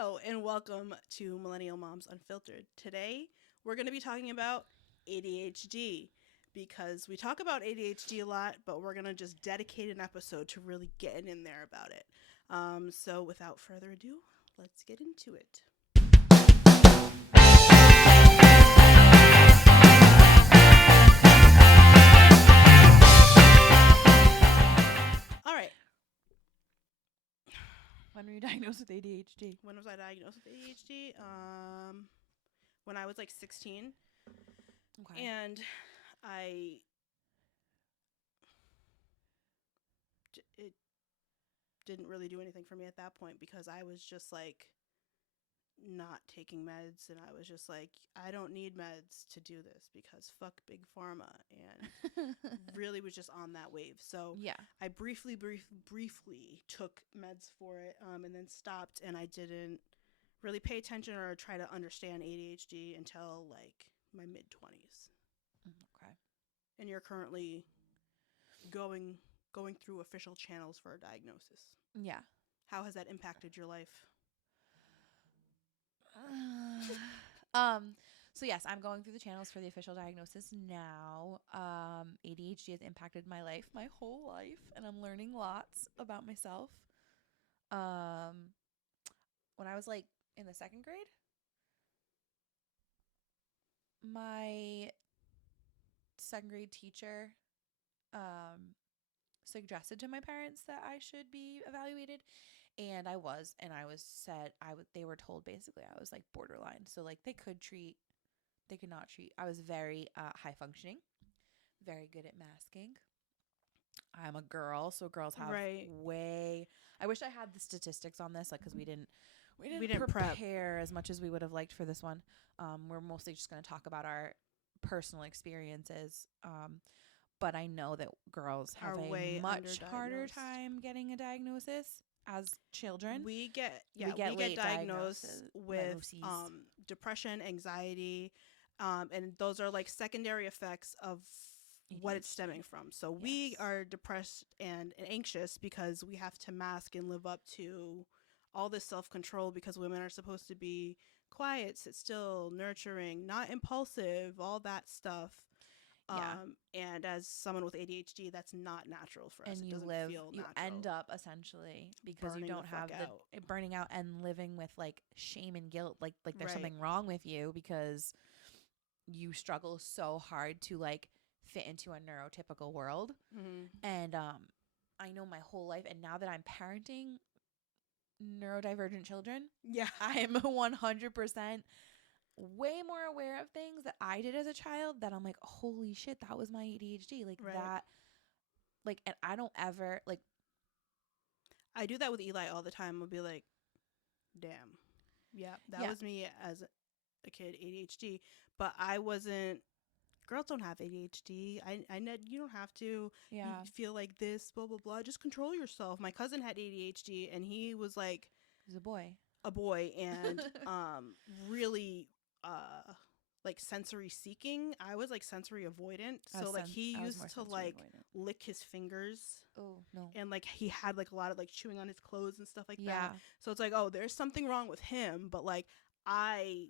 Hello and welcome to Millennial Moms Unfiltered. Today we're going to be talking about ADHD because we talk about ADHD a lot, but we're going to just dedicate an episode to really getting in there about it. So without further ado, let's get into it. All right. When were you diagnosed with ADHD? When was I diagnosed with ADHD? When I was like 16. Okay. And it didn't really do anything for me at that point because I was just like not taking meds, and I was just like, I don't need meds to do this because fuck big pharma, and really was just on that wave. So yeah. I briefly took meds for it, and then stopped, and I didn't really pay attention or try to understand ADHD until like my mid-20s. Okay. And you're currently going through official channels for a diagnosis. Yeah. How has that impacted your life? So yes, I'm going through the channels for the official diagnosis now. ADHD has impacted my life, my whole life, and I'm learning lots about myself. When I was like in the second grade, my second grade teacher suggested to my parents that I should be evaluated, and I was said they were told basically I was like borderline, so like they could not treat. I was very high functioning, very good at masking. I'm a girl, so girls have Right. way. I wish I had the statistics on this, like, because we didn't prep. prepare as much as we would have liked for this one. We're mostly just going to talk about our personal experiences. But I know that girls have Are a way much harder underdiagnosed. time getting a diagnosis as children. We get late diagnosed with diagnoses. depression, anxiety, and those are like secondary effects of what it's ADHD. stemming from. So we are depressed and anxious because we have to mask and live up to all this self-control, because women are supposed to be quiet, sit still, nurturing, not impulsive, all that stuff. And as someone with ADHD, that's not natural for us. And it you doesn't live, feel you natural. end up essentially, because burning you don't have burning out and living with like shame and guilt, like there's something wrong with you because you struggle so hard to like fit into a neurotypical world. Mm-hmm. And I know my whole life, and now that I'm parenting neurodivergent children, I'm 100% way more aware of things that I did as a child that I'm like, holy shit, that was my ADHD. Like that, like, and I don't ever, like, I do that with Eli all the time. I'll be like, damn, that was me as a kid, ADHD. But I wasn't, girls don't have ADHD. I know you don't have to. You feel like this, blah, blah, blah. Just control yourself. My cousin had ADHD, and he was like, he's a boy. And really like sensory seeking. I was like sensory avoidant. So like he used to like lick his fingers. Oh no. And like he had like a lot of like chewing on his clothes and stuff like that. So it's like, oh, there's something wrong with him, but like I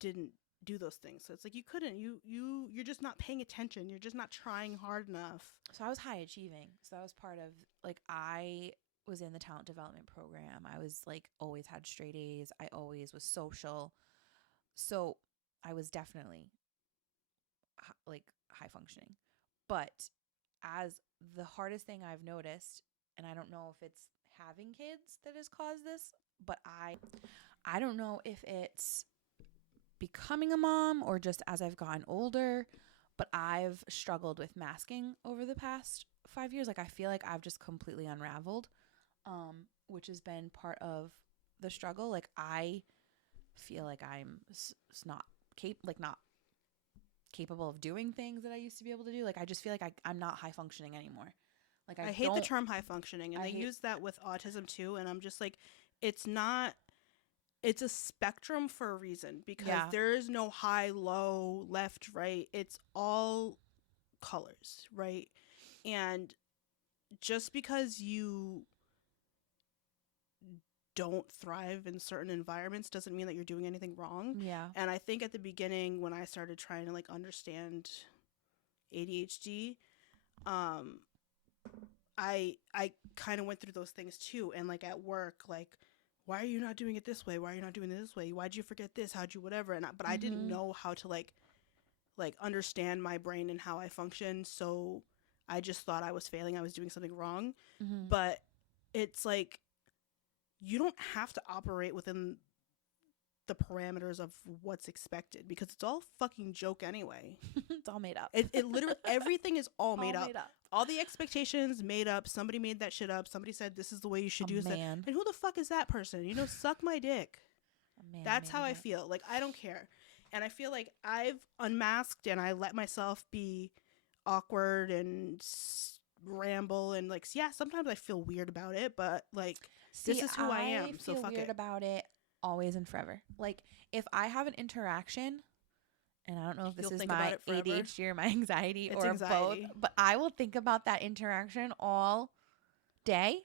didn't do those things. So it's like you couldn't. You're just not paying attention. You're just not trying hard enough. So I was high achieving. So that was part of like I was in the talent development program. I was like always had straight A's. I always was social. So I was definitely like high functioning. But as the hardest thing I've noticed, and I don't know if it's having kids that has caused this, but I don't know if it's becoming a mom or just as I've gotten older, but I've struggled with masking over the past 5 years. Like I feel like I've just completely unraveled, which has been part of the struggle. Like I feel like I'm not capable of doing things that I used to be able to do. Like I just feel like I'm not high functioning anymore. Like I hate the term high functioning, and they use that with autism too, and I'm just like, it's not. It's a spectrum for a reason, because there is no high, low, left, right. It's all colors, right? And just because you don't thrive in certain environments doesn't mean that you're doing anything wrong. Yeah. And I think at the beginning when I started trying to like understand ADHD, I kind of went through those things too. And like at work, like, why are you not doing it this way? Why are you not doing it this way? Why'd you forget this? How'd you whatever? But I didn't know how to like understand my brain and how I function. So I just thought I was failing. I was doing something wrong. But it's like, you don't have to operate within the parameters of what's expected because it's all fucking joke anyway. It's all made up. It literally, everything is all made up. Made up. All the expectations made up. Somebody made that shit up. Somebody said this is the way you should do it. And who the fuck is that person? You know, suck my dick. That's how I feel. Like, I don't care. And I feel like I've unmasked and I let myself be awkward and ramble and like, yeah, sometimes I feel weird about it, but like, this is who I am. So fuck it. I feel weird about it always and forever. Like, if I have an interaction, and I don't know if this is my ADHD or my anxiety or both, but I will think about that interaction all day,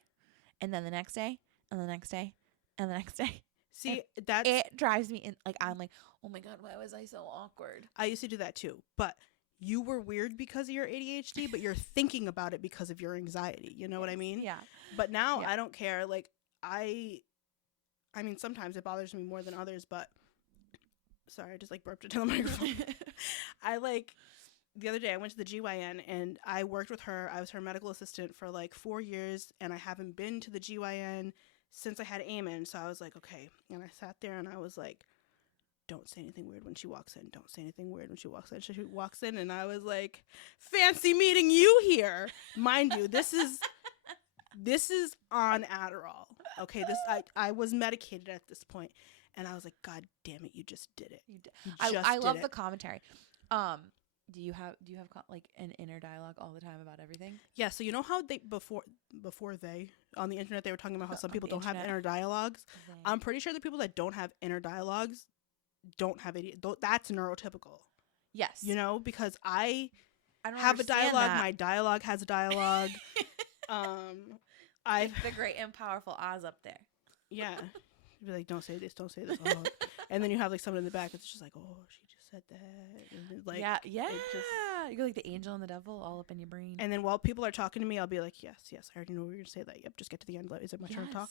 and then the next day, and the next day, and the next day. See, it drives me in. Like, I'm like, oh my God, why was I so awkward? I used to do that too, but you were weird because of your ADHD, but you're thinking about it because of your anxiety. You know what I mean? Yeah. But now I don't care. Like, I mean, sometimes it bothers me more than others, but sorry, I just like burped into the microphone. The other day I went to the GYN and I worked with her. I was her medical assistant for like 4 years and I haven't been to the GYN since I had Eamon. So I was like, okay. And I sat there and I was like, don't say anything weird when she walks in. Don't say anything weird when she walks in. She walks in and I was like, fancy meeting you here. Mind you, this is on Adderall. Okay, I was medicated at this point, and I was like, God damn it, you just did it. I love the commentary. Do you have like an inner dialogue all the time about everything? Yeah. So you know how they before they on the internet they were talking about how some people don't have inner dialogues. I'm pretty sure the people that don't have inner dialogues don't have any. That's neurotypical. Yes. You know, because I don't have a dialogue. That. My dialogue has a dialogue. The great and powerful Oz up there. Yeah. You'd be like, don't say this, don't say this. Oh. And then you have like someone in the back. It's just like, oh, she just said that. And like, yeah. You're like the angel and the devil all up in your brain. And then while people are talking to me, I'll be like, yes, I already know we're going to say that. Yep, just get to the end. Is it my turn to talk?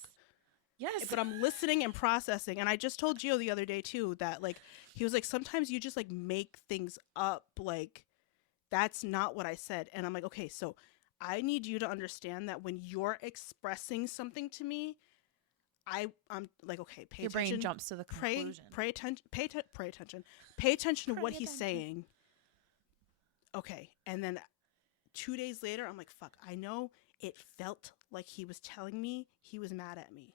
Yes. But I'm listening and processing. And I just told Gio the other day too that like, he was like, sometimes you just like make things up. Like, that's not what I said. And I'm like, okay, so I need you to understand that when you're expressing something to me, I'm like, okay, pay your attention. Your brain jumps to the conclusion. Pay attention. Pay attention to what he's saying. Okay. And then 2 days later, I'm like, fuck, I know it felt like he was telling me he was mad at me.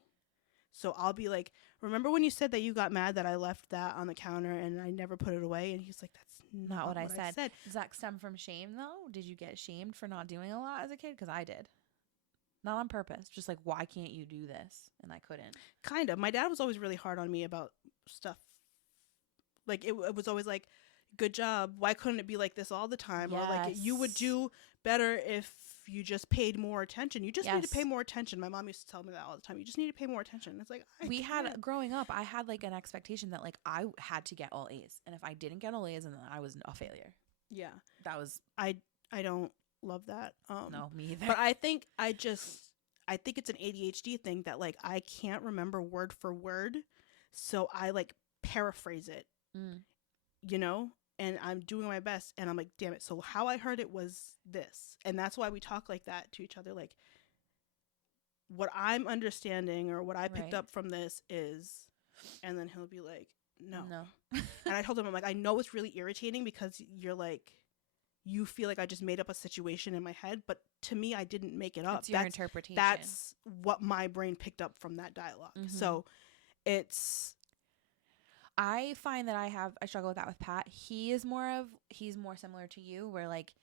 So I'll be like, remember when you said that you got mad that I left that on the counter and I never put it away? And he's like, that's not what I said. Does that stem from shame though? Did you get shamed for not doing a lot as a kid? Because I did. Not on purpose. Just like, why can't you do this? And I couldn't. Kind of. My dad was always really hard on me about stuff. Like, it was always like, good job. Why couldn't it be like this all the time? Yes. Or like, you would do better if you just paid more attention. You just need to pay more attention. My mom used to tell me that all the time. You just need to pay more attention. It's like, growing up, I had like an expectation that like I had to get all A's. And if I didn't get all A's, then I was a failure. Yeah. That was... I don't love that. No, me either. But I think it's an ADHD thing that like I can't remember word for word, so I like paraphrase it. You know, and I'm doing my best, and I'm like, damn it. So how I heard it was this, and that's why we talk like that to each other. Like, what I'm understanding or what I picked up from this is, and then he'll be like, no. And I told him, I'm like, I know it's really irritating because you're like, you feel like I just made up a situation in my head, but to me, I didn't make it up. It's your interpretation. That's what my brain picked up from that dialogue. So I find that I struggle with that with Pat. He's more similar to you, where like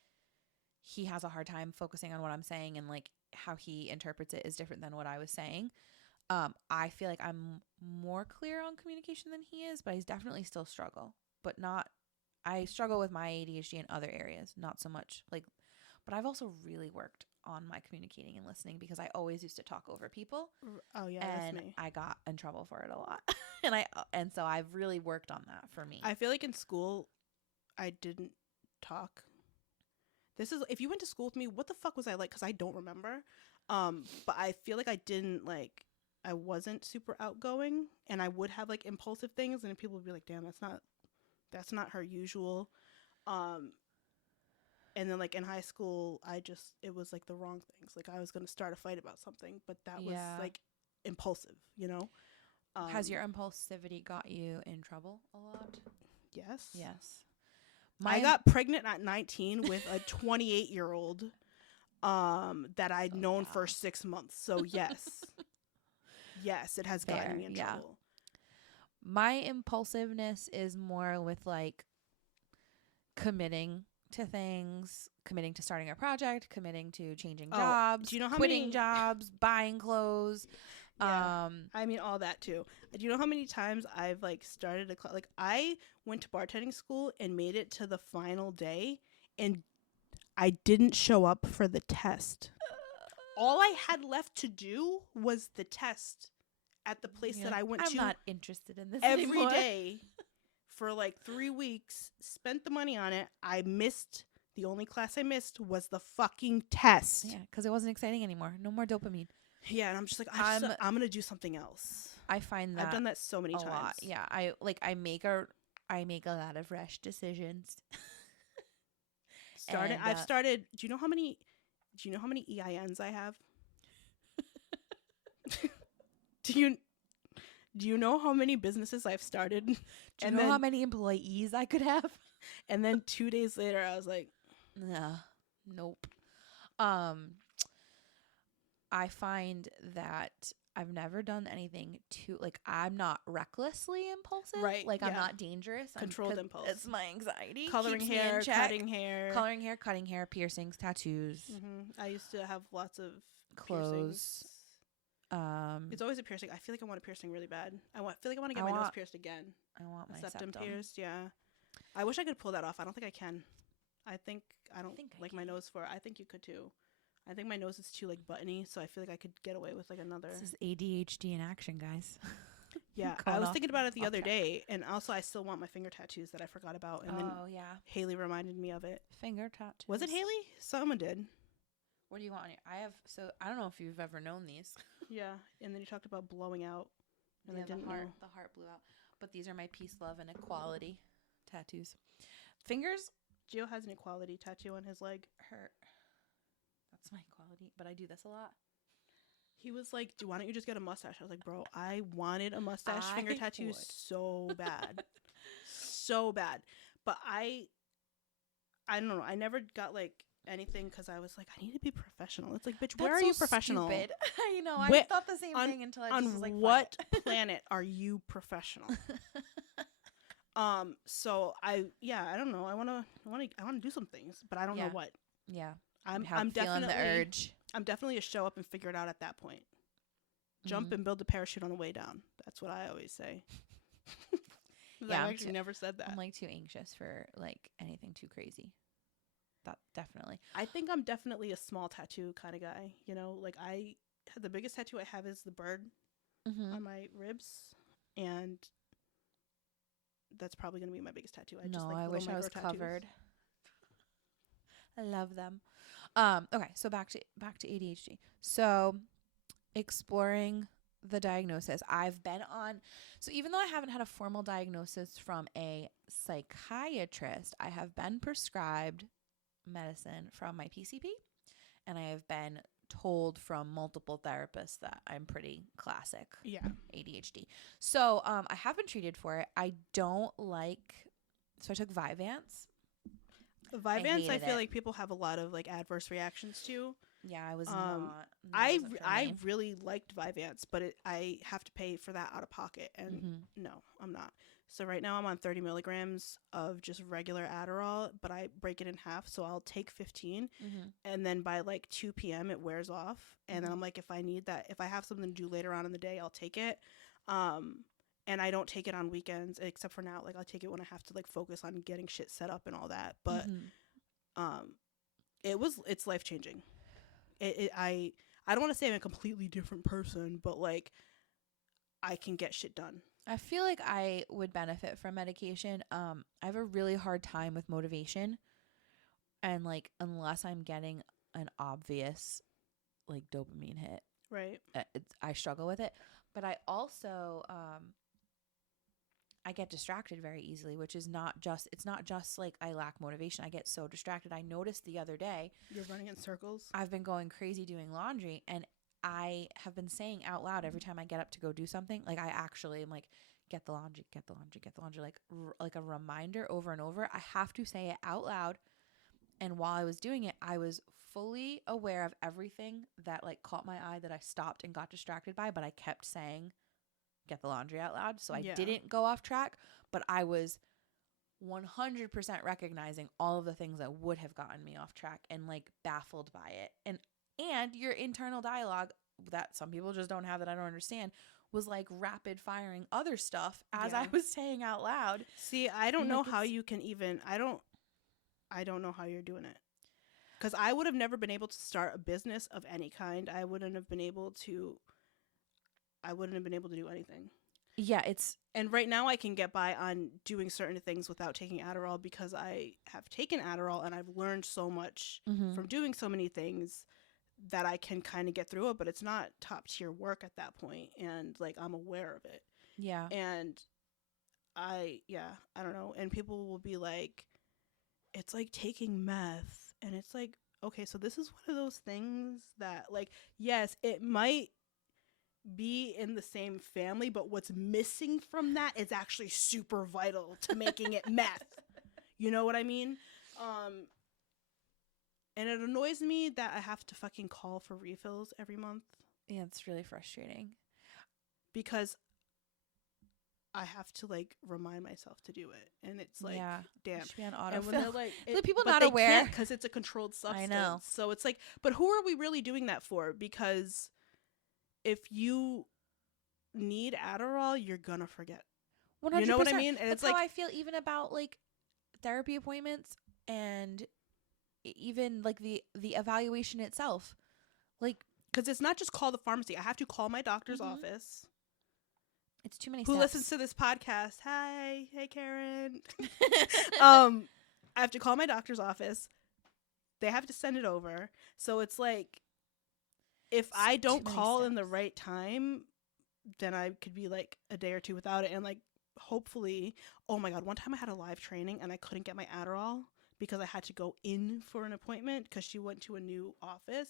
he has a hard time focusing on what I'm saying, and like how he interprets it is different than what I was saying. I feel like I'm more clear on communication than he is, but I definitely still struggle, but not. I struggle with my ADHD in other areas, not so much like, But I've also really worked on my communicating and listening because I always used to talk over people. Oh yeah, and that's me. I got in trouble for it a lot. and so I've really worked on that for me. I feel like in school I didn't talk. This is, if you went to school with me, what the fuck was I like? Because I don't remember. But I feel like I wasn't super outgoing, and I would have like impulsive things, and people would be like, "Damn, that's not her usual." And then like in high school, it was like the wrong things. Like I was gonna start a fight about something, but that was like impulsive, you know. Has your impulsivity got you in trouble a lot? Yes. Yes. I got pregnant at 19 with a 28-year-old that I'd known for 6 months. So yes. Yes, it has gotten me in trouble. My impulsiveness is more with like committing to things, committing to starting a project, committing to changing jobs, do you know how quitting jobs, buying clothes. Yeah, I mean all that too. Do you know how many times I've like started like I went to bartending school and made it to the final day and I didn't show up for the test. All I had left to do was the test at the place that I went to. I'm not interested in this every anymore. day for like 3 weeks. Spent the money on it. The only class I missed was the fucking test. Yeah, because it wasn't exciting anymore. No more dopamine. Yeah, and I'm just like, I'm gonna do something else. I find that I've done that so many times. Lot. Yeah, I make a lot of rash decisions. I've started. Do you know how many EINs I have? Do you know how many businesses I've started? Do you know how many employees I could have? And then 2 days later, I was like, nah, nope. I find that I've never done anything like I'm not recklessly impulsive. Right. Like I'm not dangerous. Controlled impulse. It's my anxiety. Coloring hair, cutting hair, piercings, tattoos. Mm-hmm. I used to have lots of clothes. Piercings. It's always a piercing. I feel like I want a piercing really bad. I feel like I want to get my nose pierced again. I want my septum pierced. Yeah. I wish I could pull that off. I don't think I can. I don't like my nose for it. I think you could too. I think my nose is too like buttony, so I feel like I could get away with like another. This is ADHD in action, guys. Yeah, I was thinking about it the other day, and also I still want my finger tattoos that I forgot about, and then Haley reminded me of it. Finger tattoos. Was it Haley? Someone did. What do you want on your? I don't know if you've ever known these. Yeah, and then you talked about blowing out, and the heart blew out. But these are my peace, love, and equality tattoos. Fingers. Gio has an equality tattoo on his leg. That's my equality, but I do this a lot. He was like, why don't you just get a mustache? I was like, bro, I wanted a mustache finger tattoo so bad. So bad. But I don't know. I never got like anything because I was like, I need to be professional. It's like, bitch, where are you professional? Stupid. I know. I thought the same thing until I just was like, on what planet are you professional? So I don't know. I want to do some things, but I don't know what. Yeah. I'm definitely the urge. I'm definitely a show up and figure it out at that point. Jump and build the parachute on the way down. That's what I always say. Yeah, I actually never said that. I'm like too anxious for like anything too crazy. That definitely. I think I'm definitely a small tattoo kind of guy. You know, like the biggest tattoo I have is the bird on my ribs, and that's probably gonna be my biggest tattoo. I wish I was covered. I love them. Okay, so back to ADHD. So exploring the diagnosis. I've been on, so even though I haven't had a formal diagnosis from a psychiatrist, I have been prescribed medicine from my PCP, and I have been told from multiple therapists that I'm pretty classic ADHD. So I have been treated for it. I don't like, so I took Vyvanse. Vyvanse, I feel like people have a lot of like adverse reactions to. Yeah, I was not. I really liked Vyvanse, but I have to pay for that out of pocket, and no, I'm not. So right now I'm on 30 milligrams of just regular Adderall, but I break it in half, so I'll take 15, and then by like 2 p.m. it wears off, and then I'm like, if I need that, if I have something to do later on in the day, I'll take it. And I don't take it on weekends, except for now. Like, I'll take it when I have to, like, focus on getting shit set up and all that. But it's life changing. I don't want to say I'm a completely different person, but like I can get shit done. I feel like I would benefit from medication. I have a really hard time with motivation, and like unless I'm getting an obvious like dopamine hit, Right. I struggle with it. But I also I get distracted very easily, which is it's not just like I lack motivation. I get so distracted. I noticed the other day You're running in circles. I've been going crazy doing laundry, and I have been saying out loud every time I get up to go do something, like I actually am like, get the laundry, get the laundry, get the laundry, like a reminder over and over. I have to say it out loud. And while I was doing it, I was fully aware of everything that like caught my eye that I stopped and got distracted by, but I kept saying get the laundry out loud. So I didn't go off track, but I was 100% recognizing all of the things that would have gotten me off track and like baffled by it. And your internal dialogue that some people just don't have, that I don't understand, was like rapid firing other stuff as I was saying out loud. See, I don't know how you can even, I don't know how you're doing it. Because I would have never been able to start a business of any kind. I wouldn't have been able to do anything. Yeah, and right now I can get by on doing certain things without taking Adderall because I have taken Adderall and I've learned so much from doing so many things that I can kind of get through it, but it's not top tier work at that point, and like I'm aware of it. Yeah. And I don't know, and people will be like, it's like taking meth, and it's like, okay, so this is one of those things that like, yes, it might be in the same family, but what's missing from that is actually super vital to making it meth. You know what I mean? And it annoys me that I have to fucking call for refills every month. Yeah, it's really frustrating. Because I have to like remind myself to do it, and it's like, damn. It should be on autofill. And when they're like, people not aware because it's a controlled substance. I know. So it's like, but who are we really doing that for? Because if you need Adderall, you're gonna forget. 100%. You know what I mean? And that's how I feel even about like therapy appointments and even like the evaluation itself. Like, because it's not just call the pharmacy. I have to call my doctor's office. It's too many Who steps. listens to this podcast? Hi, hey Karen. I have to call my doctor's office. They have to send it over. So it's like, if I don't call in the right time, then I could be like a day or two without it. And like, hopefully, oh my God, one time I had a live training and I couldn't get my Adderall because I had to go in for an appointment because she went to a new office.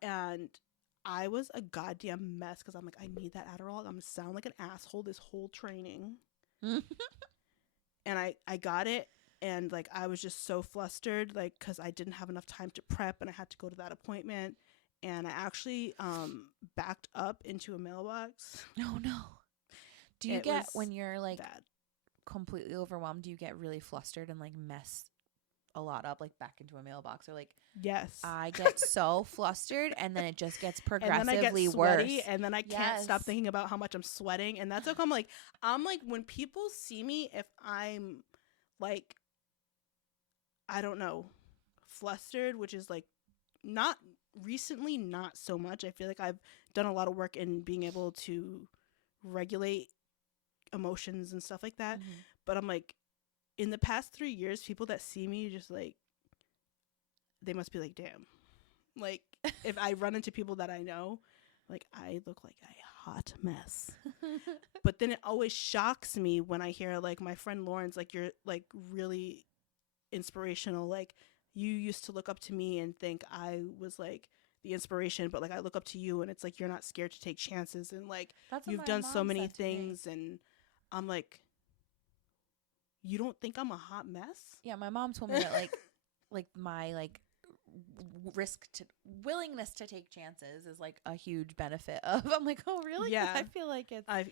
And I was a goddamn mess because I'm like, I need that Adderall. I'm going to sound like an asshole this whole training. And I got it. And like, I was just so flustered, like, because I didn't have enough time to prep and I had to go to that appointment. And I actually backed up into a mailbox. Oh, no. Do you get, when you're like bad. Completely overwhelmed, do you get really flustered and like mess a lot up, like back into a mailbox? Or like, yes, I get so flustered and then it just gets progressively and then I get sweaty, worse. and then I can't stop thinking about how much I'm sweating. And that's how I'm like when people see me, if I'm like, I don't know, flustered, which is like not recently, not so much. I feel like I've done a lot of work in being able to regulate emotions and stuff like that. But I'm like, in the past 3 years, people that see me just like, they must be like, damn. Like, if I run into people that I know, like, I look like a hot mess. But then it always shocks me when I hear like my friend Lauren's like, you're like really inspirational. Like, you used to look up to me and think I was like the inspiration, but like I look up to you and it's like you're not scared to take chances, and like you've done so many things. And I'm like, you don't think I'm a hot mess? Yeah, my mom told me that like my like willingness to take chances is like a huge benefit of. I'm like, oh really? Yeah, I feel like it's I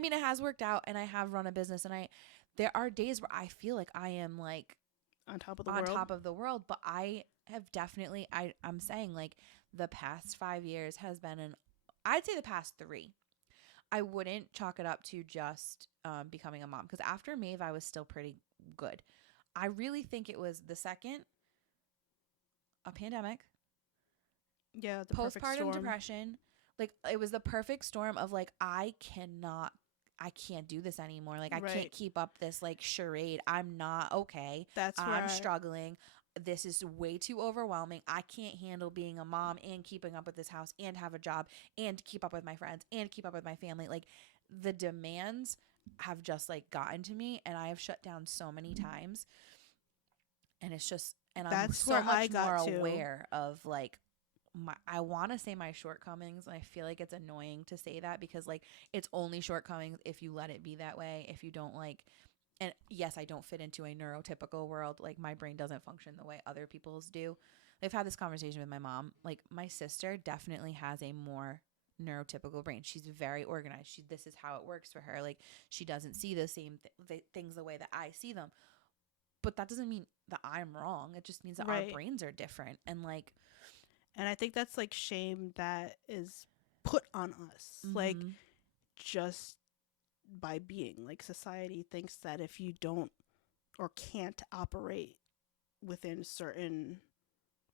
mean, it has worked out, and I have run a business, and there are days where I feel like I am like on top of the world, but I have definitely, I'm saying like the past 5 years has been I'd say the past 3. I wouldn't chalk it up to just becoming a mom, because after Maeve I was still pretty good. I really think it was the second, a pandemic, Yeah, the perfect postpartum storm. depression. Like, it was the perfect storm of like, I can't do this anymore. Like, I can't keep up this like charade. I'm not okay. I'm struggling. This is way too overwhelming. I can't handle being a mom and keeping up with this house and have a job and keep up with my friends and keep up with my family. Like, the demands have just like gotten to me, and I have shut down so many times. And it's just, and I'm so much more aware of like, I want to say my shortcomings, and I feel like it's annoying to say that because like it's only shortcomings if you let it be that way. If you don't like, and yes, I don't fit into a neurotypical world. Like, my brain doesn't function the way other people's do. I've had this conversation with my mom. Like, my sister definitely has a more neurotypical brain. She's very organized. This is how it works for her. Like, she doesn't see the same things the way that I see them. But that doesn't mean that I'm wrong. It just means that our brains are different. And like, and I think that's like shame that is put on us. Like, just by being, like, society thinks that if you don't or can't operate within certain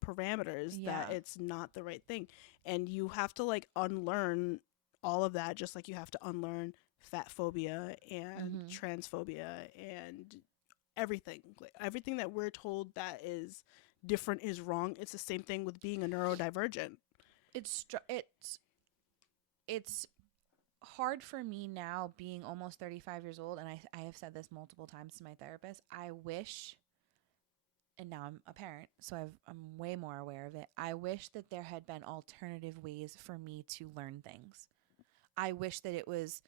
parameters, that it's not the right thing. And you have to like unlearn all of that, just like you have to unlearn fat phobia and transphobia and everything. Like, everything that we're told that is different is wrong. It's the same thing with being a neurodivergent. It's hard for me now, being almost 35 years old, and I have said this multiple times to my therapist. I wish, and now I'm a parent, so I'm way more aware of it. I wish that there had been alternative ways for me to learn things. I wish that it was,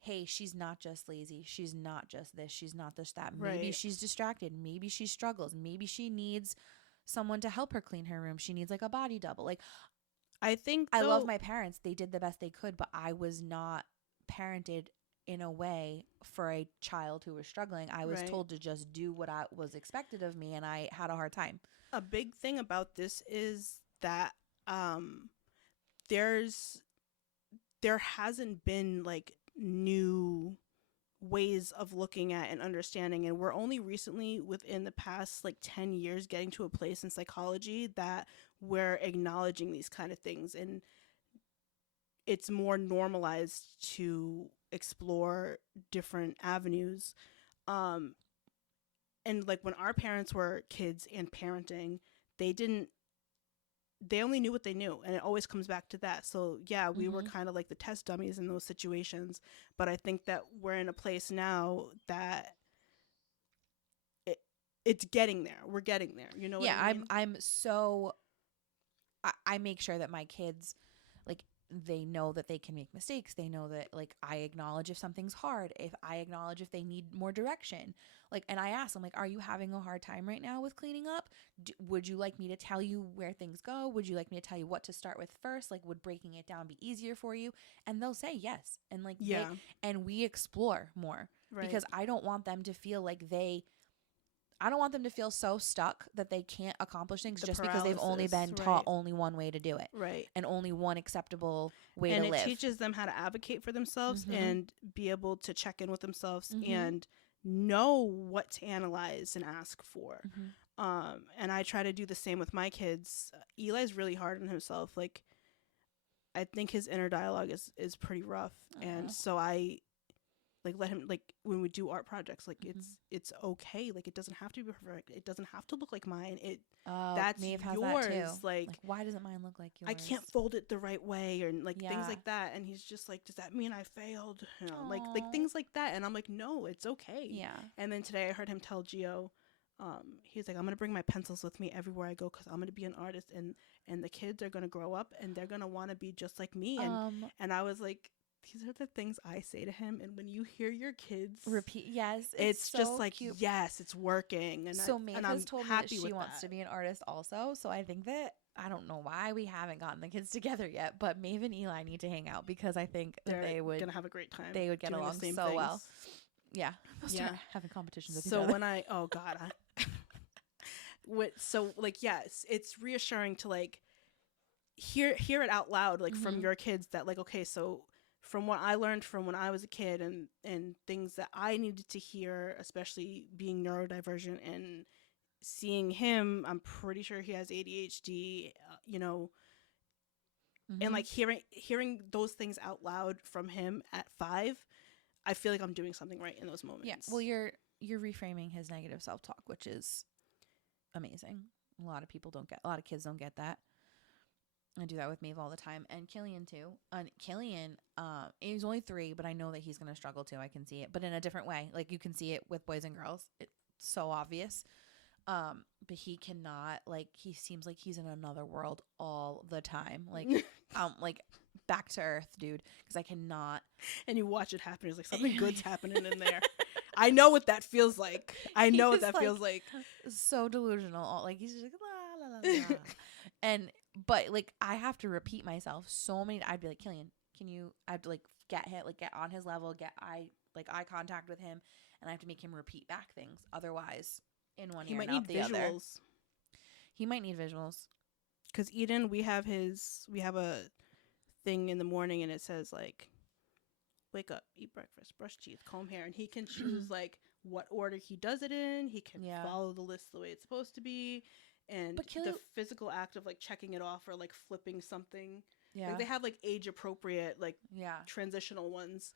hey, she's not just lazy. She's not just this. She's not just that. Maybe she's distracted. Maybe she struggles. Maybe she needs someone to help her clean her room. She needs like a body double. Like, I think I love my parents. They did the best they could, but I was not parented in a way for a child who was struggling. I was told to just do what I was expected of me, and I had a hard time. A big thing about this is that there hasn't been like new ways of looking at and understanding, and we're only recently within the past like 10 years getting to a place in psychology that we're acknowledging these kind of things, and it's more normalized to explore different avenues. And like when our parents were kids and parenting, they only knew what they knew, and it always comes back to that. So yeah, we were kind of like the test dummies in those situations, but I think that we're in a place now that it's getting there. We're getting there. You know what I mean? I'm so I make sure that my kids, like, they know that they can make mistakes. They know that, like, I acknowledge if something's hard, if I acknowledge if they need more direction. Like, and I ask them, like, are you having a hard time right now with cleaning up? Would you like me to tell you where things go? Would you like me to tell you what to start with first? Like, would breaking it down be easier for you? And they'll say yes. And like, and we explore more because I don't want them to feel like I don't want them to feel so stuck that they can't accomplish things just because they've only been taught only one way to do it. Right. And only one acceptable way to live. And it teaches them how to advocate for themselves and be able to check in with themselves and know what to analyze and ask for. And I try to do the same with my kids. Eli's really hard on himself. Like, I think his inner dialogue is pretty rough. And so I like let him, like, when we do art projects, like it's okay. Like, it doesn't have to be perfect. It doesn't have to look like mine. That's Maeve has yours. That too. Like, why doesn't mine look like yours? I can't fold it the right way, or like things like that. And he's just like, does that mean I failed? You know, like things like that. And I'm like, no, it's okay. Yeah. And then today I heard him tell Gio, he's like, I'm gonna bring my pencils with me everywhere I go because I'm gonna be an artist, and the kids are gonna grow up and they're gonna want to be just like me. And I was like, these are the things I say to him. And when you hear your kids repeat, it's so just like cute. Yes, it's working. And so Maeve has told me that she wants to be an artist also. So I think that, I don't know why we haven't gotten the kids together yet, but Maeve and Eli need to hang out because I think they would gonna have a great time. They would get along so well. Yeah. They'll start having competitions with each other. So when oh God, so like, yes, it's reassuring to like hear it out loud, like from your kids, that like, okay, so from what I learned from when I was a kid, and things that I needed to hear, especially being neurodivergent and seeing him, I'm pretty sure he has ADHD, and like hearing those things out loud from him at 5, I feel like I'm doing something right in those moments. Yeah. Well, you're reframing his negative self-talk, which is amazing. A lot of kids don't get that. I do that with Maeve all the time, and Killian too. And Killian, he's only 3, but I know that he's gonna struggle too. I can see it, but in a different way. Like you can see it with boys and girls. It's so obvious. But he cannot, like, he seems like he's in another world all the time. Like back to earth, dude. Because I cannot. And you watch it happen. It's like something good's happening in there. I know what that feels like. I know what that feels like. So delusional. Like he's just like la la la la. But like I have to repeat myself so many. I'd be like, Killian, I'd like get on his level, get eye contact with him, and I have to make him repeat back things. Otherwise, in one ear and out the other. He might need visuals. Because Eden, we have a thing in the morning, and it says like, wake up, eat breakfast, brush teeth, comb hair, and he can choose like what order he does it in. He can follow the list the way it's supposed to be, and the physical act of like checking it off or like flipping something. Yeah, like they have like age appropriate transitional ones.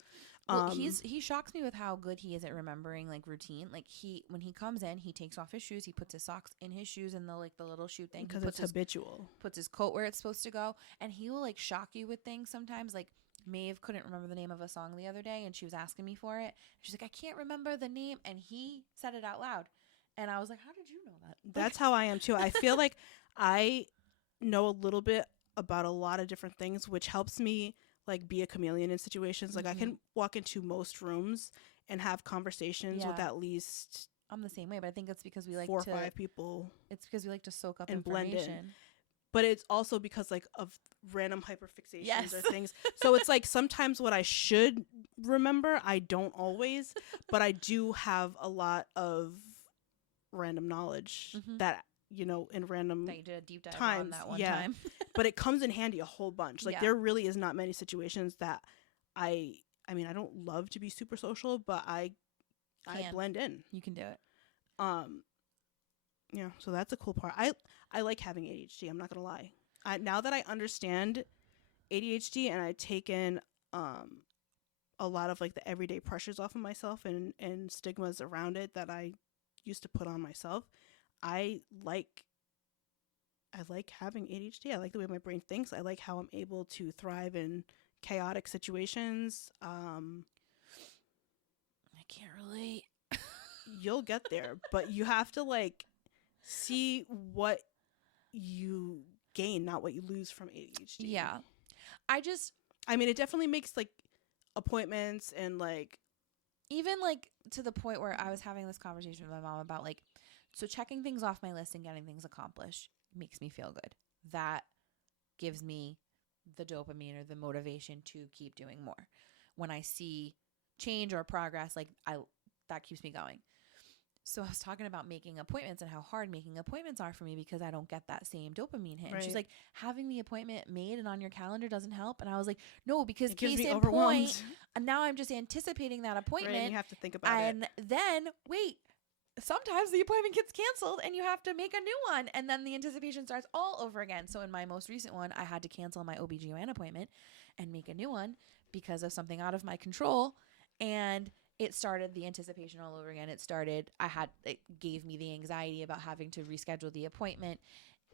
Well, he shocks me with how good he is at remembering like routine. Like when he comes in, he takes off his shoes, he puts his socks in his shoes and the little shoe thing because it's habitual. Puts his coat where it's supposed to go, and he will like shock you with things sometimes. Like Maeve couldn't remember the name of a song the other day, and she was asking me for it. She's like, I can't remember the name, and he said it out loud, and I was like, how did you know that? That's how I am too. I feel like I know a little bit about a lot of different things, which helps me like be a chameleon in situations. Like I can walk into most rooms and have conversations with at least I'm the same way, but I think it's because we like 4 or 5 people. It's because we like to soak up and information. Blend in. But it's also because like of random hyperfixations or things. So it's like sometimes what I should remember, I don't always, but I do have a lot of random knowledge that in random that you did a deep dive times on that one time. But it comes in handy a whole bunch. Like there really is not many situations that I mean, I don't love to be super social, but I blend in. You can do it. Yeah, so that's a cool part. I like having ADHD, I'm not gonna lie. Now that I understand ADHD and I take in a lot of like the everyday pressures off of myself and stigmas around it that I used to put on myself, I like having ADHD. I like the way my brain thinks. I like how I'm able to thrive in chaotic situations. I can't relate. You'll get there, but you have to like see what you gain, not what you lose from ADHD. Yeah. I mean, it definitely makes like appointments and like even like to the point where I was having this conversation with my mom about like, so checking things off my list and getting things accomplished makes me feel good. That gives me the dopamine or the motivation to keep doing more. When I see change or progress, like that keeps me going. So I was talking about making appointments and how hard making appointments are for me because I don't get that same dopamine hit. Right. And she's like, having the appointment made and on your calendar doesn't help. And I was like, no, because case in point, and now I'm just anticipating that appointment. Right, and you have to think about it. And then, wait, sometimes the appointment gets canceled and you have to make a new one. And then the anticipation starts all over again. So in my most recent one, I had to cancel my OBGYN appointment and make a new one because of something out of my control. And it started the anticipation all over again. It gave me the anxiety about having to reschedule the appointment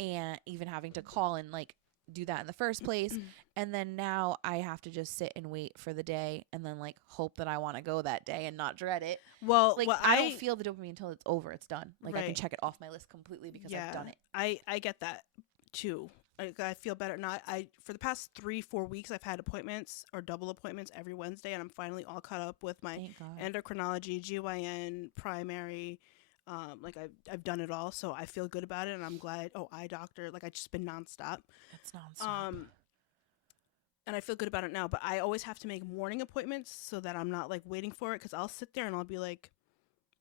and even having to call and like do that in the first place. And then now I have to just sit and wait for the day and then like hope that I want to go that day and not dread it. Well, like I don't feel the dopamine until it's over. It's done. Like I can check it off my list completely because I've done it. I get that too. I feel better now. For the past 3-4 weeks, I've had appointments or double appointments every Wednesday, and I'm finally all caught up with my endocrinology, GYN, primary. Like I've done it all, so I feel good about it, and I'm glad. Oh, eye doctor. Like I've just been nonstop. It's nonstop. And I feel good about it now. But I always have to make morning appointments so that I'm not like waiting for it because I'll sit there and I'll be like,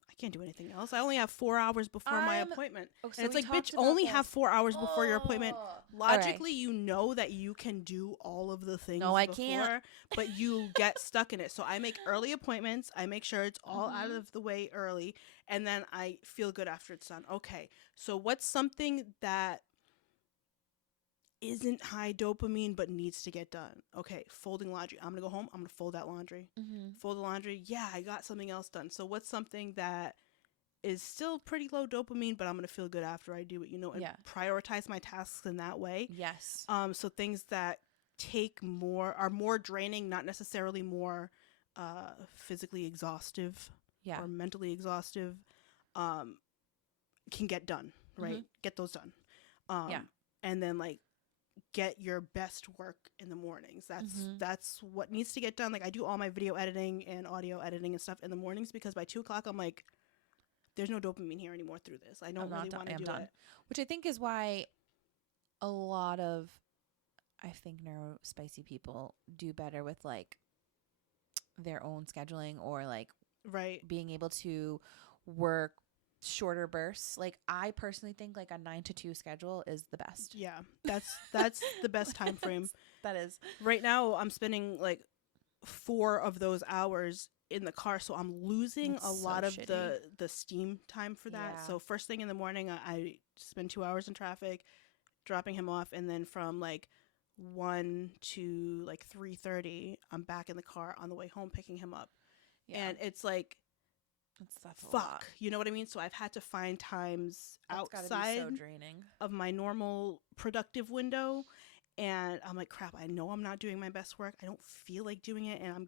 I can't do anything else. I only have 4 hours before my appointment. Oh, so and it's we like, bitch, talked about only this. have 4 hours before your appointment. Oh. Logically, you know that you can do all of the things No, I before, can't. but you get stuck in it. So I make early appointments. I make sure it's all out of the way early, and then I feel good after it's done. Okay, so what's something that isn't high dopamine but needs to get done? Okay, folding laundry. I'm gonna go home, I'm gonna fold that laundry. Fold the laundry. Yeah, I got something else done. So what's something that is still pretty low dopamine, but I'm gonna feel good after I do it, you know, and prioritize my tasks in that way. Yes. So things that are more draining, not necessarily more physically exhaustive or mentally exhaustive, can get done, right? Get those done. And then like get your best work in the mornings. That's what needs to get done. Like I do all my video editing and audio editing and stuff in the mornings, because by 2:00 I'm like, there's no dopamine here anymore through this. I don't really want to do it. Which I think is why a lot of, I think, neurospicy people do better with like their own scheduling, or like being able to work shorter bursts. Like I personally think like a 9 to 2 schedule is the best. Yeah, that's the best time frame. That is. Right now I'm spending like 4 of those hours in the car, so I'm losing a lot of the steam time for that. So first thing in the morning, I spend 2 hours in traffic dropping him off, and then from like 1 to like 3:30 I'm back in the car on the way home picking him up. And it's like, that's fuck, you know what I mean? So I've had to find times outside so draining of my normal productive window, and I'm like, crap, I know I'm not doing my best work. I don't feel like doing it, and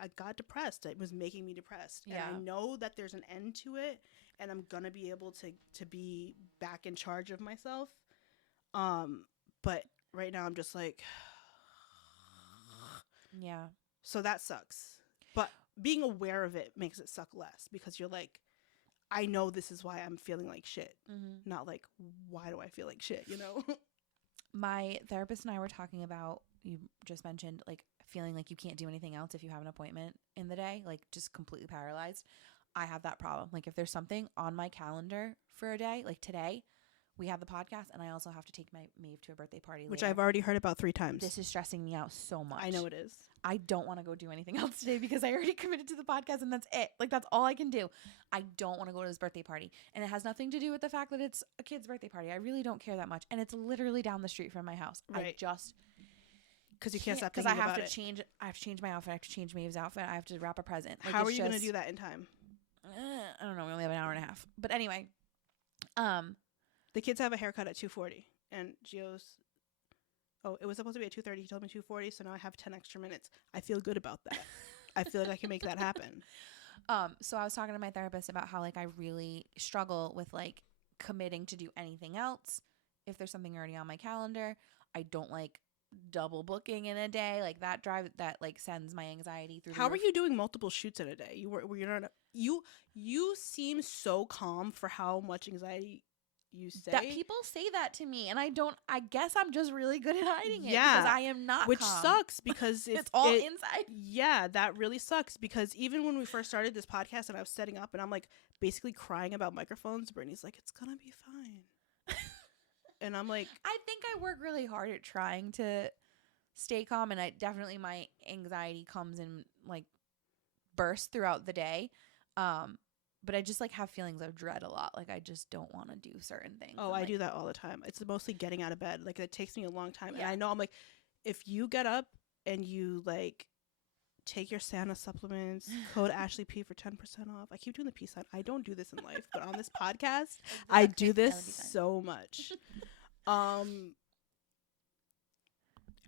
I got depressed. It was making me depressed. And I know that there's an end to it, and I'm gonna be able to be back in charge of myself. But right now I'm just like, so that sucks. But being aware of it makes it suck less, because you're like, I know this is why I'm feeling like shit. Not like, why do I feel like shit, you know? My therapist and I were talking about, you just mentioned like feeling like you can't do anything else if you have an appointment in the day, like just completely paralyzed. I have that problem. Like if there's something on my calendar for a day, like today, we have the podcast, and I also have to take my Maeve to a birthday party Which later. I've already heard about 3 times. This is stressing me out so much. I know it is. I don't want to go do anything else today because I already committed to the podcast, and that's it. Like that's all I can do. I don't want to go to this birthday party, and it has nothing to do with the fact that it's a kid's birthday party. I really don't care that much, and it's literally down the street from my house. Right. I just because you can't stop thinking about it. I have to change my outfit. I have to change Maeve's outfit. I have to wrap a present. Like, how are you going to do that in time? I don't know. We only have an hour and a half. But anyway, the kids have a haircut at 2:40, and Gio's. Oh, it was supposed to be at 2:30. He told me 2:40, so now I have 10 extra minutes. I feel good about that. I feel like I can make that happen. So I was talking to my therapist about how like I really struggle with like committing to do anything else if there's something already on my calendar. I don't like double booking in a day, like that like sends my anxiety through. How are you doing multiple shoots in a day? You're not you seem so calm for how much anxiety you say. That people say that to me, and I guess I'm just really good at hiding it because I am not which calm. Sucks because it's all inside. Yeah, that really sucks, because even when we first started this podcast and I was setting up and I'm like basically crying about microphones, Brittany's like, it's gonna be fine. And I'm like, I think I work really hard at trying to stay calm, and definitely my anxiety comes in like bursts throughout the day. But I just like have feelings of dread a lot. Like I just don't want to do certain things. Oh, I do that all the time. It's mostly getting out of bed. Like it takes me a long time. Yeah. And I know I'm like, if you get up and you like take your Santa supplements, code Ashley P for 10% off. I keep doing the peace sign. I don't do this in life, but on this podcast, I do this so much.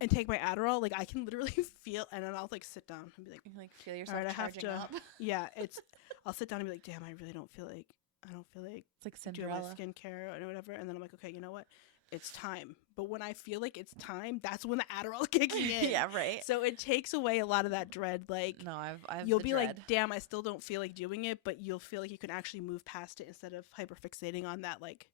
And take my Adderall. Like I can literally feel, and then I'll like sit down and be like, you like feel yourself right, charging up. Yeah, I'll sit down and be like, damn, I really don't feel like it's like Cinderella. Doing my skincare or whatever. And then I'm like, okay, you know what? It's time. But when I feel like it's time, that's when the Adderall kicking in. Yeah, right. So it takes away a lot of that dread. Like, no, I've you'll be dread. Like, damn, I still don't feel like doing it, but you'll feel like you can actually move past it instead of hyperfixating on that. Like,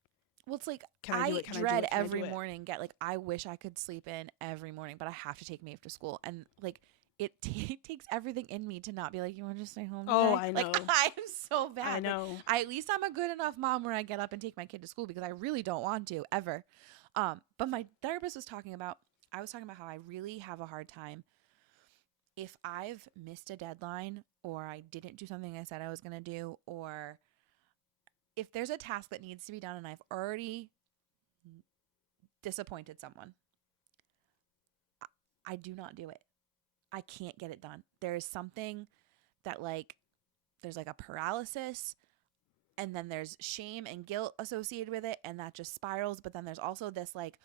well, it's like I dread every morning. I wish I could sleep in every morning, but I have to take Maeve to school, and like it takes everything in me to not be like, you want to just stay home today? Oh, I know. Like, I am so bad. I know. At least I'm a good enough mom where I get up and take my kid to school because I really don't want to ever. But my therapist was talking about how I really have a hard time if I've missed a deadline or I didn't do something I said I was going to do, or if there's a task that needs to be done and I've already disappointed someone, I do not do it. I can't get it done. There is something that like, there's like a paralysis, and then there's shame and guilt associated with it, and that just spirals. But then there's also this like,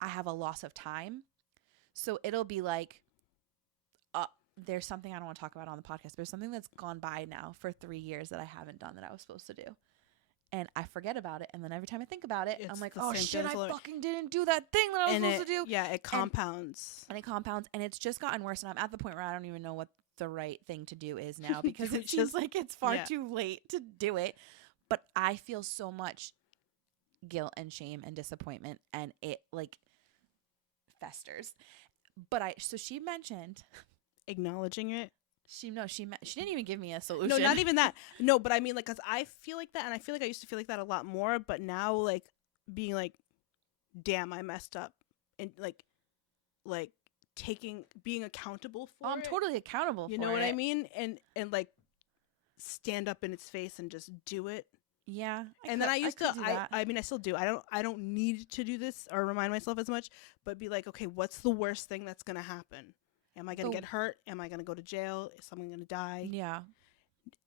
I have a loss of time. So it'll be like, there's something I don't want to talk about on the podcast. There's something that's gone by now for 3 years that I haven't done that I was supposed to do. And I forget about it. And then every time I think about it, I'm like, oh shit, I fucking didn't do that thing that I was supposed to do. Yeah, it compounds. And it compounds. And it's just gotten worse. And I'm at the point where I don't even know what the right thing to do is now, because it seems like it's far too late to do it. But I feel so much guilt and shame and disappointment, and it like festers. But so she mentioned acknowledging it. She didn't even give me a solution. No, not even that. No, but I mean, like, because I feel like that, and I feel like I used to feel like that a lot more, but now, like, being like, damn, I messed up, and like being accountable for it. I'm totally accountable for it. You know what I mean? And like, stand up in its face and just do it. Yeah. And then I used to, I mean, I still do. I don't need to do this or remind myself as much, but be like, okay, what's the worst thing that's going to happen? Am I going to get hurt? Am I going to go to jail? Is someone going to die? Yeah.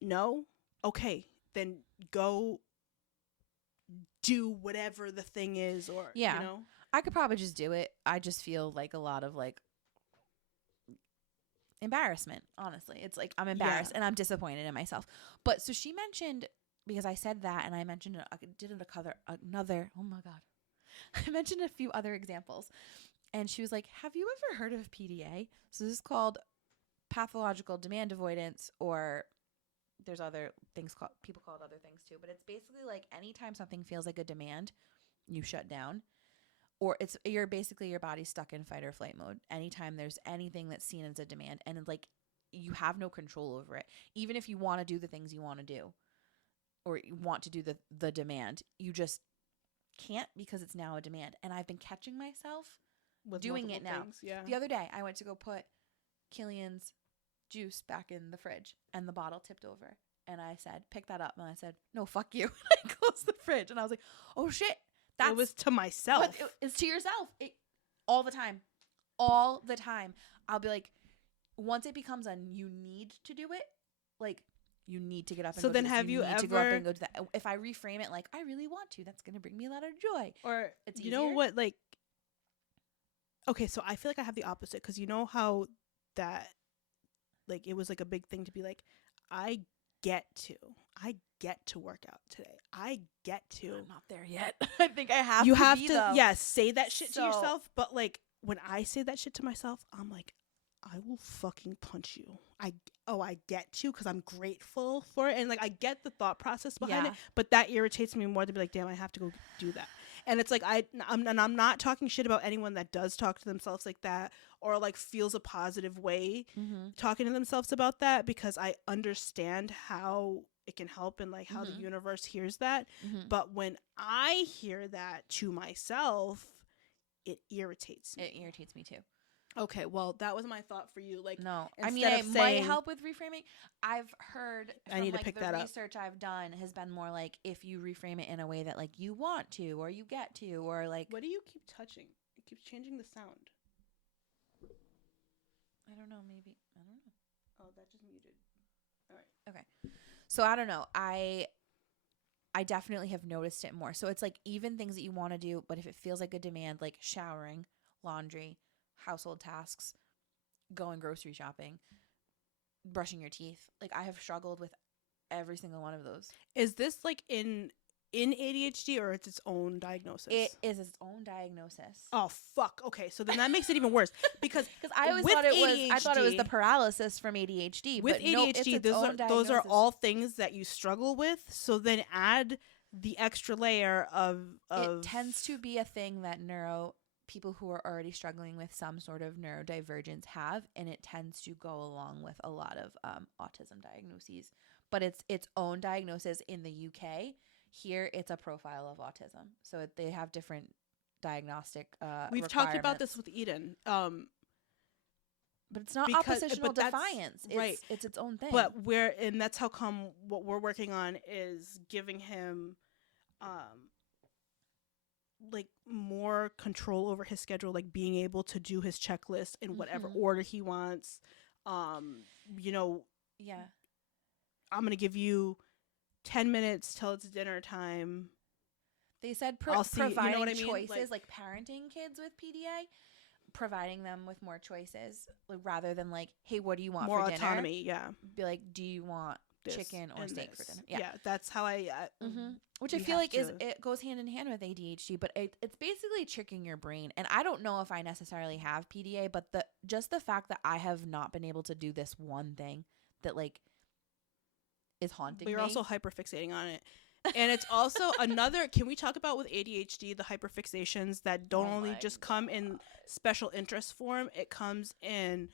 No? Okay. Then go do whatever the thing is, or, you know? I could probably just do it. I just feel like a lot of like embarrassment, honestly. It's like I'm embarrassed and I'm disappointed in myself. But so she mentioned, because I said that and I mentioned I did another, oh my God. I mentioned a few other examples. And she was like, have you ever heard of PDA? So this is called pathological demand avoidance, or there's other things people call it other things too. But it's basically like anytime something feels like a demand, you shut down. Or you're basically, your body's stuck in fight or flight mode anytime there's anything that's seen as a demand. And it's like you have no control over it. Even if you want to do the things you want to do, or you want to do the demand, you just can't, because it's now a demand. And I've been catching myself doing it now. The other day I went to go put Killian's juice back in the fridge and the bottle tipped over, and I said, pick that up, and I said, no, fuck you. I closed the fridge, and I was like, oh shit, it was to myself. It's to yourself. All the time I'll be like, once it becomes you need to do it, like you need to get up and so then have you ever to go up and go to that. If I reframe it like I really want to, that's gonna bring me a lot of joy. Or it's you know what, like, okay, so I feel like I have the opposite, because you know how that, like, it was like a big thing to be like, I get to work out today. I get to. I'm not there yet. I think I have. You to have be, to, though. yes, say that shit to yourself. But like when I say that shit to myself, I'm like, I will fucking punch you. I get to, because I'm grateful for it, and like I get the thought process behind it, but that irritates me more to be like, damn, I have to go do that. And it's like I'm not talking shit about anyone that does talk to themselves like that, or like feels a positive way talking to themselves about that, because I understand how it can help and like how the universe hears that. But when I hear that to myself, it irritates me. It irritates me too. Okay, well, that was my thought for you. Like, no, I mean, it might help with reframing. I've heard from, I need to pick that up. The research I've done has been more like, if you reframe it in a way that like you want to, or you get to, or like. What do you keep touching? It keeps changing the sound. I don't know. Maybe I don't know. Oh, that just muted. All right. Okay. So I don't know. I definitely have noticed it more. So it's like even things that you want to do, but if it feels like a demand, like showering, laundry, household tasks, going grocery shopping, brushing your teeth. Like I have struggled with every single one of those. Is this like in ADHD, or it's its own diagnosis? It is its own diagnosis. Oh fuck. Okay, so then that makes it even worse, because I always thought it was the paralysis from ADHD. With ADHD, those are all things that you struggle with. So then add the extra layer of it tends to be a thing that people who are already struggling with some sort of neurodivergence have, and it tends to go along with a lot of autism diagnoses. But it's its own diagnosis in the UK. Here, it's a profile of autism. So they have different diagnostic We've talked about this with Eden. But it's not oppositional defiance. Right. It's its own thing. But and that's how come what we're working on is giving him like more control over his schedule, like being able to do his checklist in whatever order he wants. You know, yeah. I'm going to give you 10 minutes till it's dinner time. They said providing you know what I mean? choices, like parenting kids with PDA, providing them with more choices, like, rather than like, hey, what do you want more for dinner? More autonomy, yeah. Be like, do you want chicken or steak for dinner? Yeah, that's how I... Which I feel like it goes hand in hand with ADHD, but it's basically tricking your brain. And I don't know if I necessarily have PDA, but just the fact that I have not been able to do this one thing that like is haunting me. But you're also hyperfixating on it. And it's also another, can we talk about with ADHD, the hyperfixations that don't only just come in special interest form, it comes in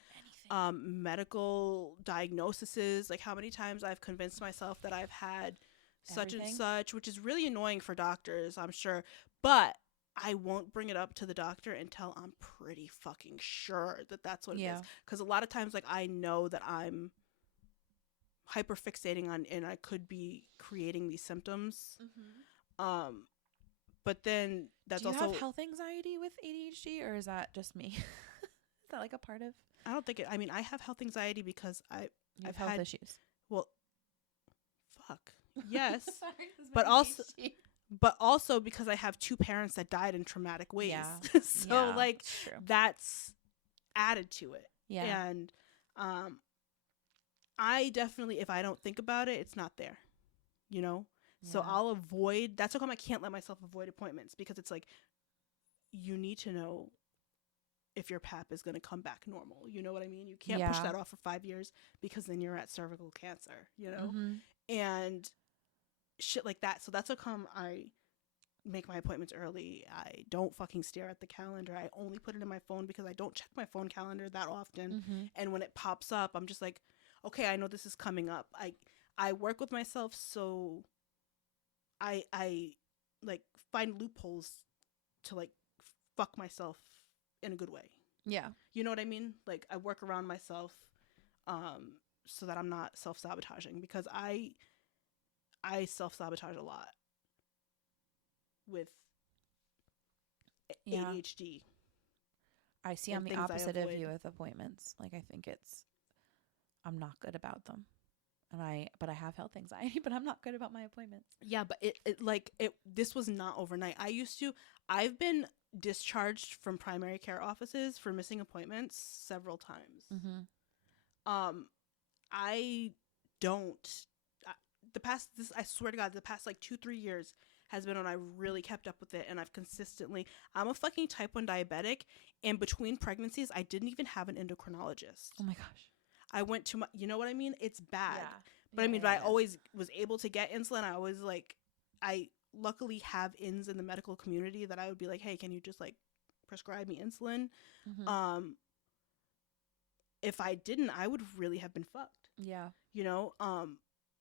medical diagnoses. Like how many times I've convinced myself that I've had such and such, which is really annoying for doctors, I'm sure. But I won't bring it up to the doctor until I'm pretty fucking sure that that's what it is. Because a lot of times, like, I know that I'm hyperfixating on and I could be creating these symptoms. But then that's also... Do you have health anxiety with ADHD, or is that just me? Is that like a part of... I don't think it... I mean, I have health anxiety because I've health had issues. Well, fuck. Yes. Sorry, but also because I have two parents that died in traumatic ways. Yeah. So like that's added to it. Yeah. And I definitely, if I don't think about it, it's not there. You know? Yeah. So I'll avoid, that's how come I can't let myself avoid appointments, because it's like, you need to know if your PAP is going to come back normal. You know what I mean? You can't push that off for 5 years, because then you're at cervical cancer, you know? And shit like that. So that's how come I make my appointments early. I don't fucking stare at the calendar. I only put it in my phone because I don't check my phone calendar that often. And when it pops up, I'm just like, okay, I know this is coming up. I work with myself, so I like find loopholes to like fuck myself in a good way. Yeah. You know what I mean? Like I work around myself so that I'm not self-sabotaging, because I self-sabotage a lot with ADHD. I see I'm the opposite of you with appointments. Like I think I'm not good about them. But I have health anxiety, but I'm not good about my appointments. Yeah, but this was not overnight. I've been discharged from primary care offices for missing appointments several times. I swear to God, the past like 2-3 years has been when I really kept up with it, and I'm a fucking type 1 diabetic, and between pregnancies, I didn't even have an endocrinologist. Oh my gosh. I went to you know what I mean? It's bad. Yeah. But I always was able to get insulin. I luckily have ins in the medical community that I would be like, hey, can you just like prescribe me insulin? If I didn't, I would really have been fucked. Yeah. You know?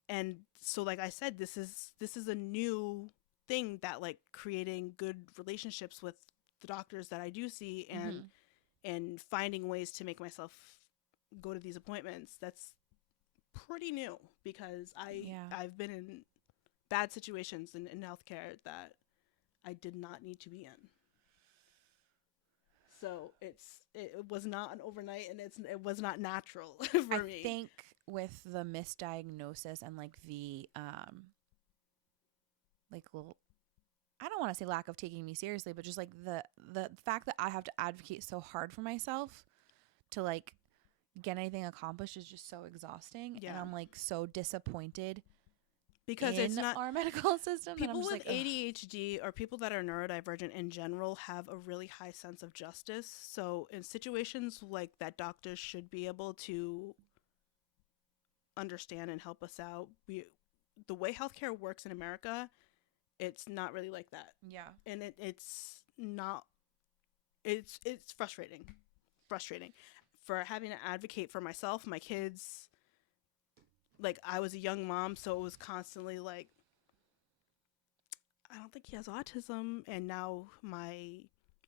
And so like I said, this is a new thing, that like creating good relationships with the doctors that I do see, and finding ways to make myself go to these appointments, that's pretty new, because I've been in bad situations in healthcare that I did not need to be in. So it was not an overnight, and it was not natural for me. I think with the misdiagnosis and like the like little, I don't want to say lack of taking me seriously, but just like the fact that I have to advocate so hard for myself to like get anything accomplished is just so exhausting. And I'm like so disappointed because it's not our medical system. People with ADHD or people that are neurodivergent in general have a really high sense of justice. So in situations like that, doctors should be able to understand and help us out. The way healthcare works in America, it's not really like that. Yeah. And it's not it's frustrating for having to advocate for myself, my kids. Like, I was a young mom, so it was constantly like, I don't think he has autism, and now my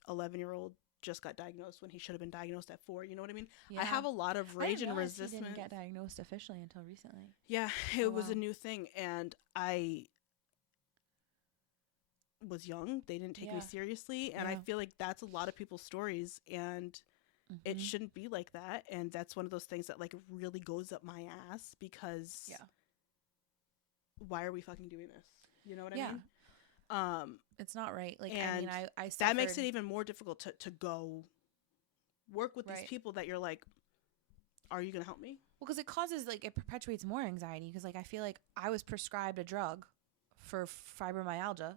11-year-old just got diagnosed when he should have been diagnosed at 4. You know what I mean? Yeah. I have a lot of rage and resistance. He didn't get diagnosed officially until recently. Yeah, it was a new thing, and I was young. They didn't take me seriously, and I feel like that's a lot of people's stories, and it shouldn't be like that. And that's one of those things that like really goes up my ass, because why are we fucking doing this? You know what I mean? It's not right. Like, and I suffered... that makes it even more difficult to go work with these people that you're like, are you gonna help me? Well, because it causes, like, it perpetuates more anxiety, because like I feel like I was prescribed a drug for fibromyalgia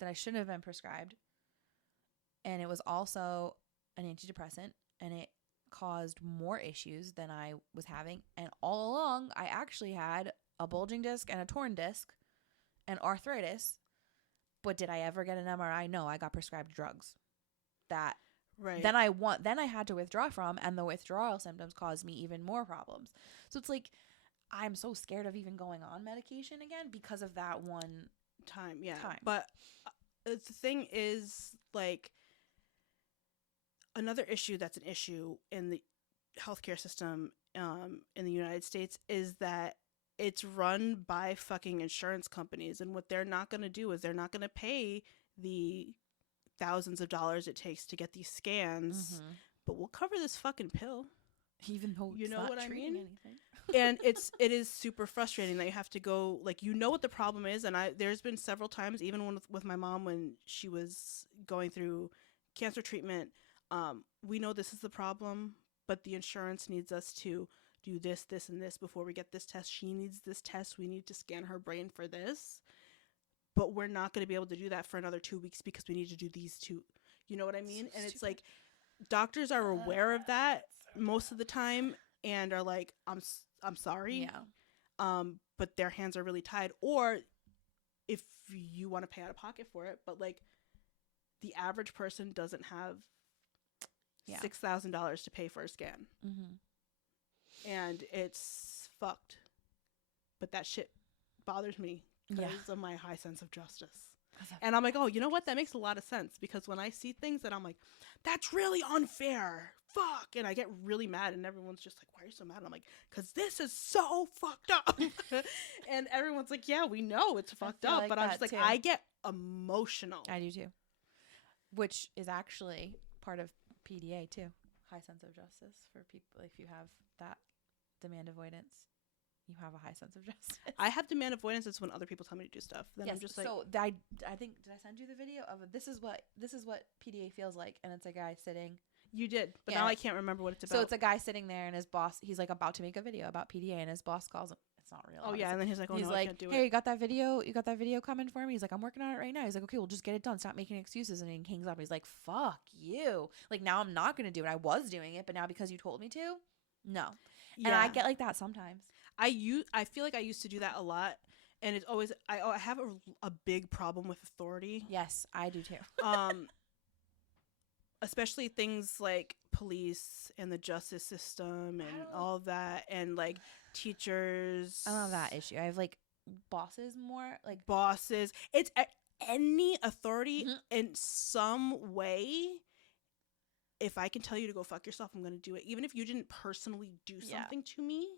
that I shouldn't have been prescribed, and it was also an antidepressant, and it caused more issues than I was having. And all along I actually had a bulging disc and a torn disc and arthritis. But did I ever get an MRI? No, I got prescribed drugs that then I had to withdraw from, and the withdrawal symptoms caused me even more problems. So it's like, I'm so scared of even going on medication again because of that one time. But the thing is, like, another issue that's an issue in the healthcare system in the United States is that it's run by fucking insurance companies, and what they're not going to do is they're not going to pay the thousands of dollars it takes to get these scans, but we'll cover this fucking pill, even though it's not what treating anything. And it is super frustrating that you have to go, like, you know what the problem is. And there's been several times, even with my mom, when she was going through cancer treatment, we know this is the problem, but the insurance needs us to do this, this, and this before we get this test. She needs this test. We need to scan her brain for this. But we're not going to be able to do that for another 2 weeks because we need to do these 2. You know what I mean? So and it's like, doctors are aware of that most of the time and are like, I'm sorry. Yeah. But their hands are really tied. Or if you want to pay out of pocket for it, but like, the average person doesn't have $6,000 to pay for a scan. And it's fucked. But that shit bothers me because of my high sense of justice. And I'm like, oh, you know what? That makes a lot of sense, because when I see things that I'm like, that's really unfair. Fuck. And I get really mad, and everyone's just like, why are you so mad? And I'm like, because this is so fucked up. And everyone's like, yeah, we know it's fucked up. Like, but I'm just like, I get emotional. I do too. Which is actually part of PDA too. High sense of justice for people. If you have that demand avoidance, you have a high sense of justice. I have demand avoidance. It's when other people tell me to do stuff. Then I'm just like, so I think, did I send you the video of this is what PDA feels like, and it's a guy sitting. You did, but now I can't remember what it's about. So it's a guy sitting there, and his boss, he's like about to make a video about PDA, and his boss calls him. It's not real. Oh yeah, and then he's like, I can't do it. Hey, you got that video? You got that video coming for me? He's like, I'm working on it right now. He's like, okay, well, just get it done. Stop making excuses. And he hangs up. He's like, fuck you. Like, now I'm not gonna do it. I was doing it, but now because you told me to, no. Yeah. And I get like that sometimes. I feel like I used to do that a lot, and it's always I have a big problem with authority. Yes, I do too. Especially things like police and the justice system and all of that, and like teachers. I don't have that issue. I have like bosses more. Like bosses. It's any authority in some way. If I can tell you to go fuck yourself, I'm going to do it. Even if you didn't personally do something to me.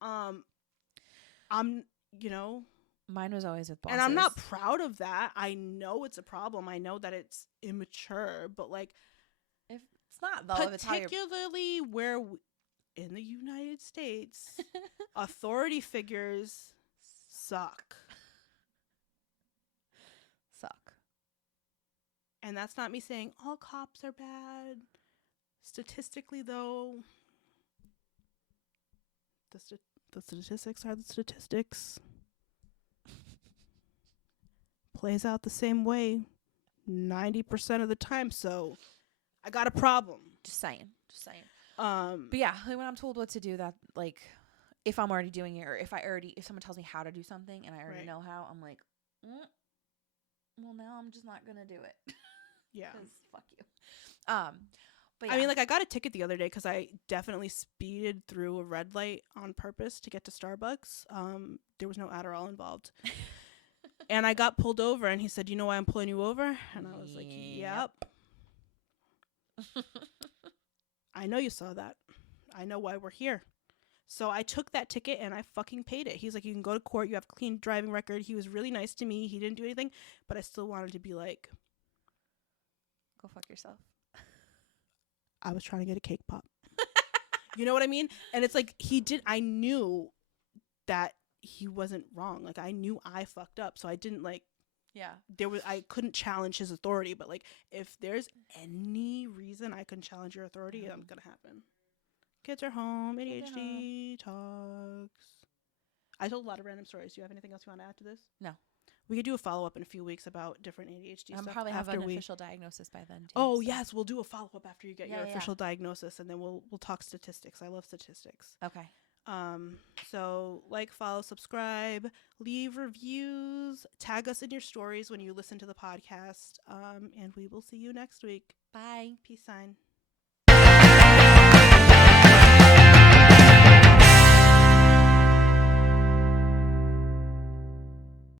I'm, mine was always with bosses. And I'm not proud of that. I know it's a problem. I know that it's immature, but like, if it's not though, particularly where in the United States, authority figures suck. And that's not me saying all cops are bad. Statistically, though, the statistics are the statistics. Plays out the same way 90% of the time. So I got a problem. Just saying. But yeah, like when I'm told what to do, that like if I'm already doing it, or if someone tells me how to do something and I already know how, I'm like, well, now I'm just not gonna do it. Yeah. Fuck you. But yeah. I mean, like, I got a ticket the other day because I definitely speeded through a red light on purpose to get to Starbucks. There was no Adderall involved. And I got pulled over, and he said, "You know why I'm pulling you over?" And I was like, "Yep." I know you saw that. I know why we're here. So I took that ticket and I fucking paid it. He's like, "You can go to court. You have a clean driving record." He was really nice to me. He didn't do anything, but I still wanted to be like, go fuck yourself. I was trying to get a cake pop. You know what I mean? And it's like, I knew that he wasn't wrong. Like, I knew I fucked up. So I didn't I couldn't challenge his authority. But like, if there's any reason I can challenge your authority, it's going to happen. Kids are home, ADHD talks. I told a lot of random stories. Do you have anything else you want to add to this? No. We could do a follow-up in a few weeks about different ADHD stuff. I'll probably have an official diagnosis by then, too. Oh, so. Yes. We'll do a follow-up after you get your official diagnosis, and then we'll talk statistics. I love statistics. Okay. So like, follow, subscribe, leave reviews, tag us in your stories when you listen to the podcast, and we will see you next week. Bye. Peace sign.